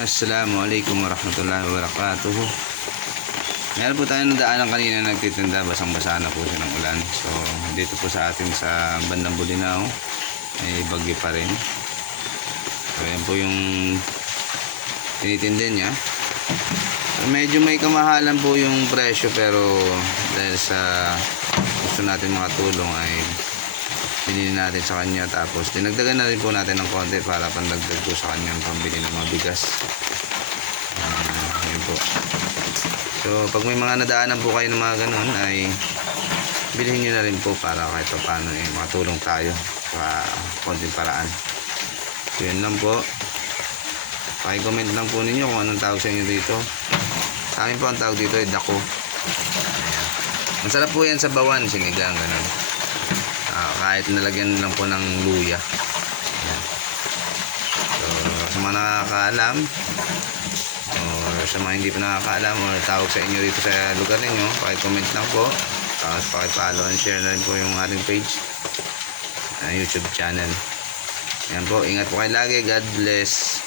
Assalamualaikum warahmatullahi wabarakatuh. Meron po tayo nadaanan kanina nagtitinda, basang-basa na po siya ng ulan. So dito po sa atin sa bandang Bolinao ay bagyo pa rin. So yan po yung tinitinda niya. So, medyo may kamahalan po yung presyo, pero dahil sa gusto natin makatulong ay binili natin sa kanya, tapos dinagdagan na rin po natin ng konti para pandagdag po sa kanyang pambili ng mga bigas. Yun po. So pag may mga nadaanan po kayo ng mga ganun ay bilhin nyo na rin po para kahit paano makatulong tayo sa konting paraan. So yun lang po. Paki-comment lang po ninyo kung anong tawag sa inyo dito. Sa amin po ang tawag dito ay dako. Ayan. Masarap po yan sa bawan, sinigang, ganun. Kahit nalagyan lang po ng luya. Ayan. So sa mga nakakaalam or sa mga hindi pa nakakaalam or tawag sa inyo dito sa lugar ninyo, paki-comment lang po, tapos paki-follow and share na rin po yung ating page, YouTube channel. Ayan po, ingat po kayo lagi. God bless.